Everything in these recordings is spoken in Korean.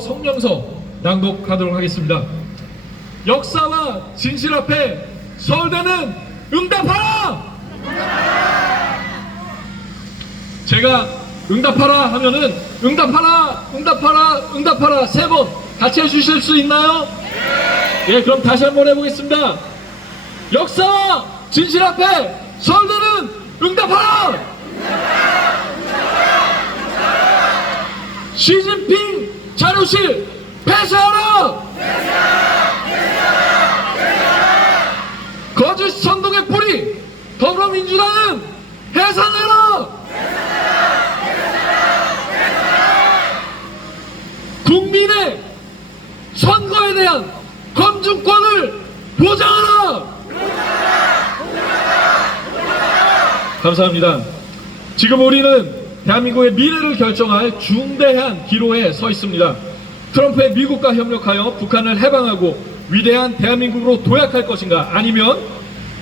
성명서 낭독하도록 하겠습니다. 역사와 진실 앞에 서울대는 응답하라! 제가 응답하라 하면은 응답하라 3번 같이 해주실 수 있나요? 예, 그럼 다시 한번 해보겠습니다. 역사와 진실 앞에 서울대는 응답하라! 시진핑 자료실 폐쇄하라! 거짓 선동의 뿌리 더불어민주당은 해산해라! 국민의 선거에 대한 검증권을 보장하라! 감사합니다. 지금 우리는 대한민국의 미래를 결정할 중대한 기로에 서 있습니다. 트럼프의 미국과 협력하여 북한을 해방하고 위대한 대한민국으로 도약할 것인가, 아니면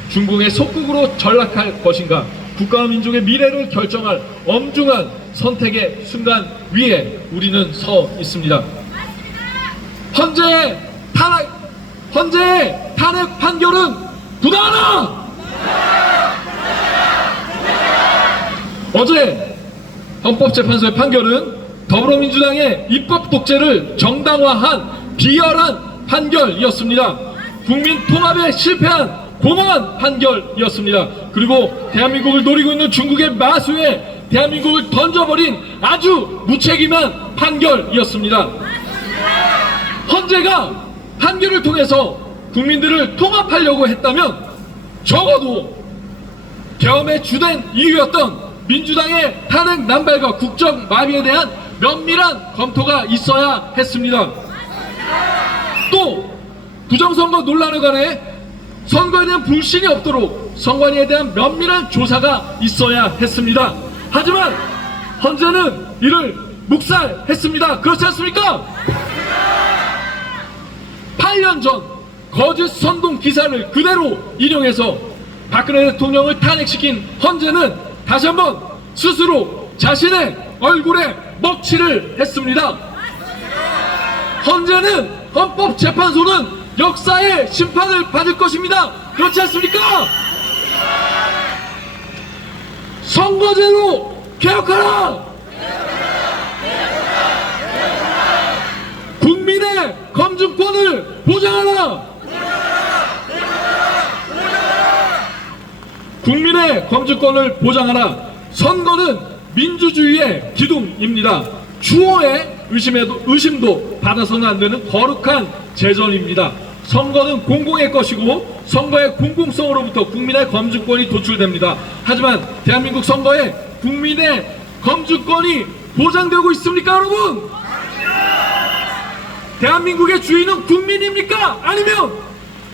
중국의 속국으로 전락할 것인가, 국가와 민족의 미래를 결정할 엄중한 선택의 순간 위에 우리는 서 있습니다. 헌재의 탄핵 판결은 부당하다! 어제 헌법재판소의 판결은 더불어민주당의 입법 독재를 정당화한 비열한 판결이었습니다. 국민 통합에 실패한 공허한 판결이었습니다. 그리고 대한민국을 노리고 있는 중국의 마수에 대한민국을 던져버린 아주 무책임한 판결이었습니다. 헌재가 판결을 통해서 국민들을 통합하려고 했다면 적어도 계엄의 주된 이유였던 민주당의 탄핵 남발과 국정 마비에 대한 면밀한 검토가 있어야 했습니다. 또 부정선거 논란에 관해 선거에 대한 불신이 없도록 선관위에 대한 면밀한 조사가 있어야 했습니다. 하지만 헌재는 이를 묵살했습니다. 그렇지 않습니까? 8년 전 거짓 선동 기사를 그대로 인용해서 박근혜 대통령을 탄핵시킨 헌재는 다시 한번 스스로 자신의 얼굴에 먹칠을 했습니다. 헌재는 헌법재판소는 역사의 심판을 받을 것입니다. 그렇지 않습니까? 선거제도 개혁하라! 국민의 검증권을 보장하라! 국민의 검증권을 보장하라. 선거는 민주주의의 기둥입니다. 추호의 의심도 받아서는 안 되는 거룩한 제전입니다. 선거는 공공의 것이고 선거의 공공성으로부터 국민의 검증권이 도출됩니다. 하지만 대한민국 선거에 국민의 검증권이 보장되고 있습니까, 여러분? 대한민국의 주인은 국민입니까? 아니면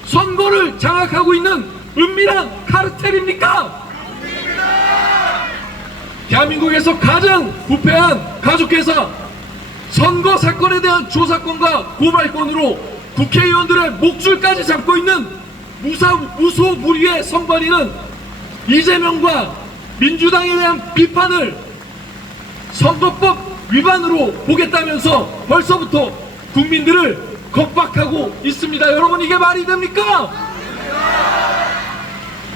선거를 장악하고 있는 은밀한 카르텔입니까? 대한민국에서 가장 부패한 가족회사, 선거 사건에 대한 조사권과 고발권으로 국회의원들의 목줄까지 잡고 있는 무소불위의 선관위는 이재명과 민주당에 대한 비판을 선거법 위반으로 보겠다면서 벌써부터 국민들을 겁박하고 있습니다. 여러분, 이게 말이 됩니까?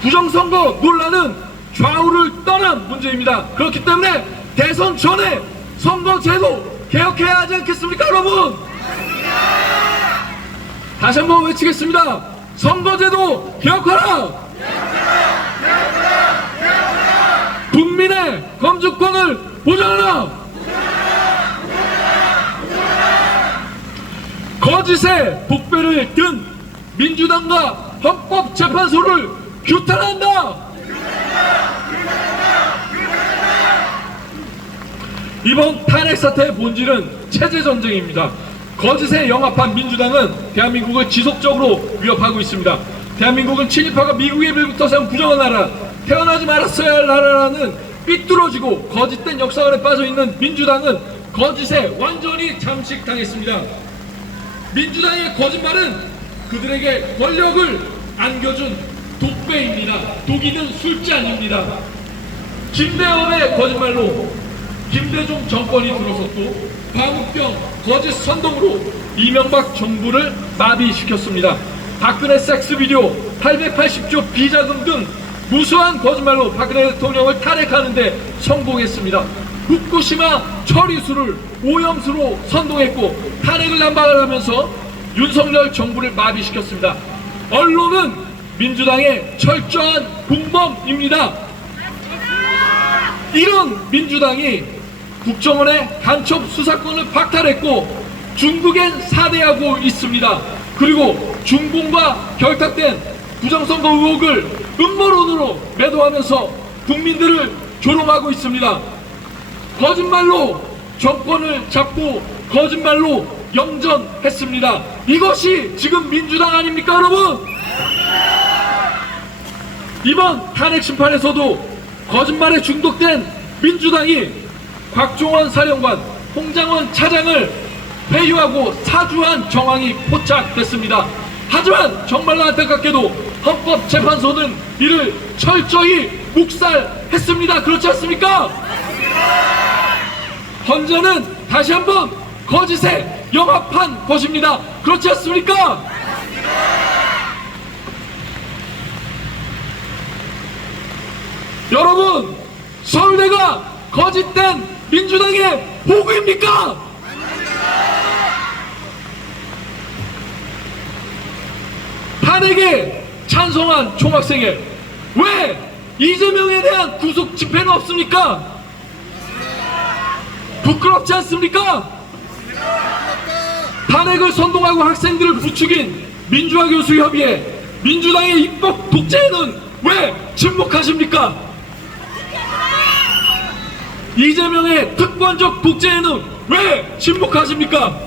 부정선거 논란은 좌우를 떠난 문제입니다. 그렇기 때문에 대선 전에 선거제도 개혁해야 하지 않겠습니까, 여러분? 다시 한번 외치겠습니다. 선거제도 개혁하라! 국민의 검증권을 보장하라! 거짓의 복배를 든 민주당과 헌법재판소를 규탄한다! 이번 탄핵 사태의 본질은 체제전쟁입니다. 거짓에 영합한 민주당은 대한민국을 지속적으로 위협하고 있습니다. 대한민국은 친일파가 미국의 밀부터 산 부정한 나라, 태어나지 말았어야 할 나라라는 삐뚤어지고 거짓된 역사관에 빠져있는 민주당은 거짓에 완전히 잠식당했습니다. 민주당의 거짓말은 그들에게 권력을 안겨준 독배입니다. 독이는 술잔입니다. 김대엽의 거짓말로 김대중 정권이 들어섰고 광우병 거짓 선동으로 이명박 정부를 마비시켰습니다. 박근혜 섹스 비디오, 880조 비자금 등 무수한 거짓말로 박근혜 대통령을 탄핵하는 데 성공했습니다. 후쿠시마 처리수를 오염수로 선동했고 탄핵을 남발을 하면서 윤석열 정부를 마비시켰습니다. 언론은 민주당의 철저한 공범입니다. 이런 민주당이 국정원의 간첩 수사권을 박탈했고 중국엔 사대하고 있습니다. 그리고 중공과 결탁된 부정선거 의혹을 음모론으로 매도하면서 국민들을 조롱하고 있습니다. 거짓말로 정권을 잡고 거짓말로 영전했습니다. 이것이 지금 민주당 아닙니까, 여러분? 이번 탄핵 심판에서도 거짓말에 중독된 민주당이 곽종원 사령관, 홍장원 차장을 회유하고 사주한 정황이 포착됐습니다. 하지만 정말로 안타깝게도 헌법재판소는 이를 철저히 묵살했습니다. 그렇지 않습니까? 헌재는 다시 한번 거짓에 영합한 것입니다. 그렇지 않습니까? 여러분, 서울대가 거짓된 민주당의 보고입니까? 탄핵에 찬성한 총학생회, 왜 이재명에 대한 구속 집회는 없습니까? 부끄럽지 않습니까? 탄핵을 선동하고 학생들을 부추긴 민주화 교수 협의회, 민주당의 입법 독재에는 왜 침묵하십니까? 이재명의 특권적 독재에는 왜 침묵하십니까?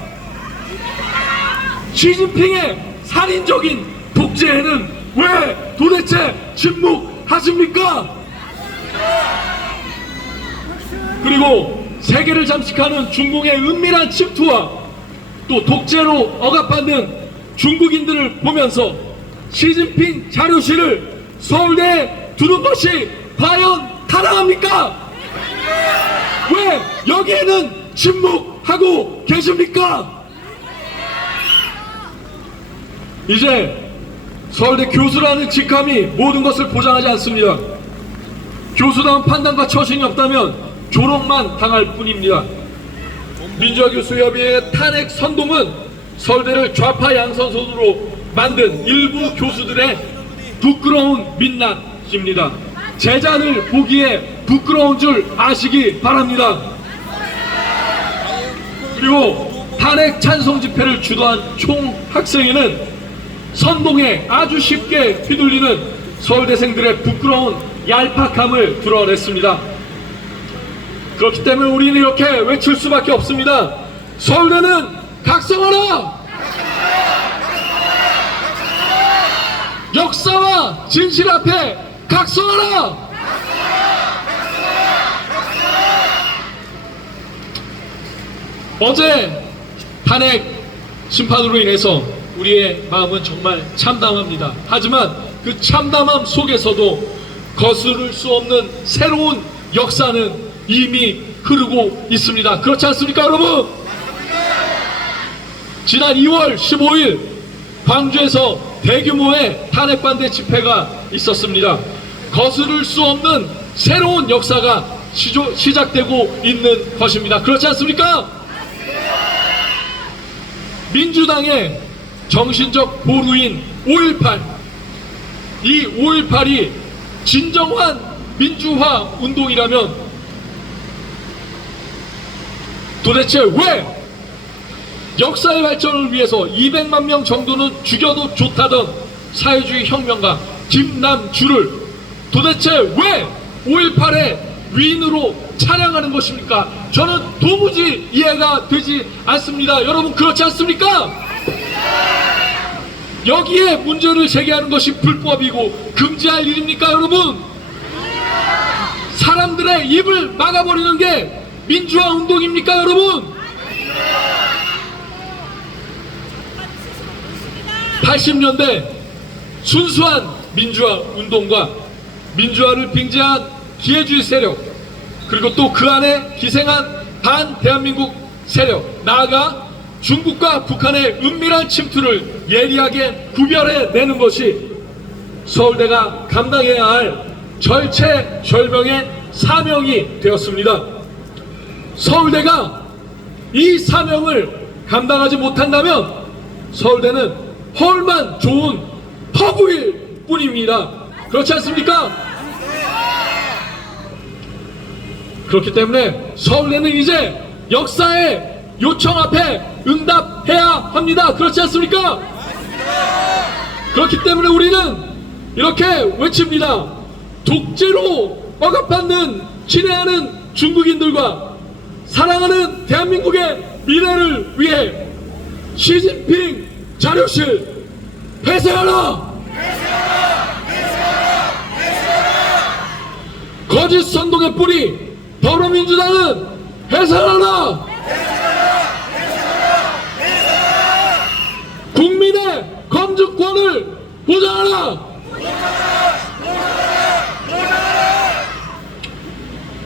시진핑의 살인적인 독재에는 왜 도대체 침묵하십니까? 그리고 세계를 잠식하는 중국의 은밀한 침투와 또 독재로 억압받는 중국인들을 보면서 시진핑 자료실을 서울대에 두는 것이 과연 타당합니까? 왜 여기에는 침묵하고 계십니까? 이제 서울대 교수라는 직함이 모든 것을 보장하지 않습니다. 교수다운 판단과 처신이 없다면 조롱만 당할 뿐입니다. 민주화 교수협의회의 탄핵 선동은 서울대를 좌파 양선선으로 만든 일부 교수들의 부끄러운 민낯입니다. 제자를 보기에 부끄러운 줄 아시기 바랍니다. 그리고 탄핵 찬성 집회를 주도한 총학생회는 선동에 아주 쉽게 휘둘리는 서울대생들의 부끄러운 얄팍함을 드러냈습니다. 그렇기 때문에 우리는 이렇게 외칠 수밖에 없습니다. 서울대는 각성하라! 역사와 진실 앞에 각성하라! 어제 탄핵 심판으로 인해서 우리의 마음은 정말 참담합니다. 하지만 그 참담함 속에서도 거스를 수 없는 새로운 역사는 이미 흐르고 있습니다. 그렇지 않습니까, 여러분? 지난 2월 15일 광주에서 대규모의 탄핵 반대 집회가 있었습니다. 거스를 수 없는 새로운 역사가 시작되고 있는 것입니다. 그렇지 않습니까? 민주당의 정신적 보루인 5.18, 이 5.18이 진정한 민주화 운동이라면 도대체 왜 역사의 발전을 위해서 200만 명 정도는 죽여도 좋다던 사회주의 혁명가 김남주를 도대체 왜 5.18의 위인으로 찬양하는 것입니까? 저는 도무지 이해가 되지 않습니다. 여러분, 그렇지 않습니까? 여기에 문제를 제기하는 것이 불법이고 금지할 일입니까, 여러분? 사람들의 입을 막아버리는 게 민주화 운동입니까, 여러분? 80년대 순수한 민주화 운동과 민주화를 빙자한 기회주의 세력, 그리고 또 그 안에 기생한 반 대한민국 세력, 나아가 중국과 북한의 은밀한 침투를 예리하게 구별해내는 것이 서울대가 감당해야 할 절체절명의 사명이 되었습니다. 서울대가 이 사명을 감당하지 못한다면 서울대는 헐만 좋은 허구일 뿐입니다. 그렇지 않습니까? 그렇기 때문에 서울대는 이제 역사의 요청 앞에 응답해야 합니다. 그렇지 않습니까? 그렇기 때문에 우리는 이렇게 외칩니다. 독재로 억압받는 친애하는 중국인들과 사랑하는 대한민국의 미래를 위해 시진핑 자료실 폐쇄하라! 거짓 선동의 뿌리 더불어민주당은 해산하라! 국민의 검증권을 보장하라!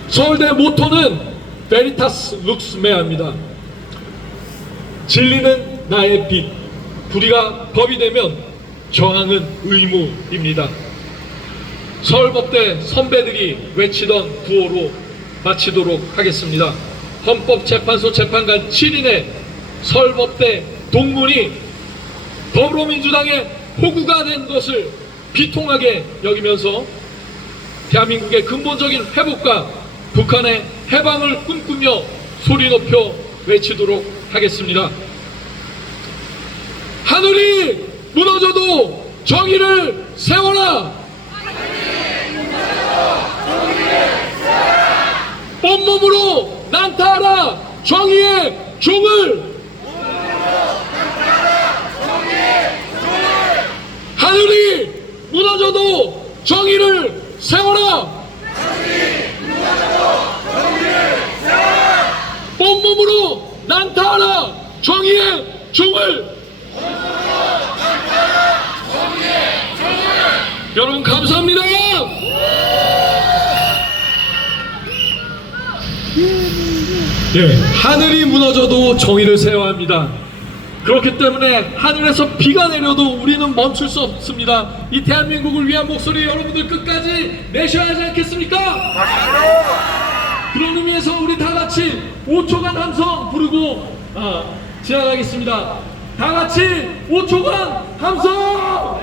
서울대 모토는 베리타스 룩스 메아입니다. 진리는 나의 빛, 불의가 법이 되면 저항은 의무입니다. 서울법대 선배들이 외치던 구호로 마치도록 하겠습니다. 헌법재판소 재판관 7인의 서울법대 동문이 더불어민주당의 호구가 된 것을 비통하게 여기면서 대한민국의 근본적인 회복과 북한의 해방을 꿈꾸며 소리 높여 외치도록 하겠습니다. 하늘이 무너져도 정의를 세워라! 온몸으로 난타하라! 정의의 종을! 하늘이 무너져도 정의를 세워라! 온몸으로 난타하라! 정의의 종을! 여러분 감사합니다. 예, 하늘이 무너져도 정의를 세워야 합니다. 그렇기 때문에 하늘에서 비가 내려도 우리는 멈출 수 없습니다. 이 대한민국을 위한 목소리 여러분들 끝까지 내셔야 하지 않겠습니까? 그런 의미에서 우리 다 같이 5초간 함성 부르고 지나가겠습니다. 다 같이 5초간 함성!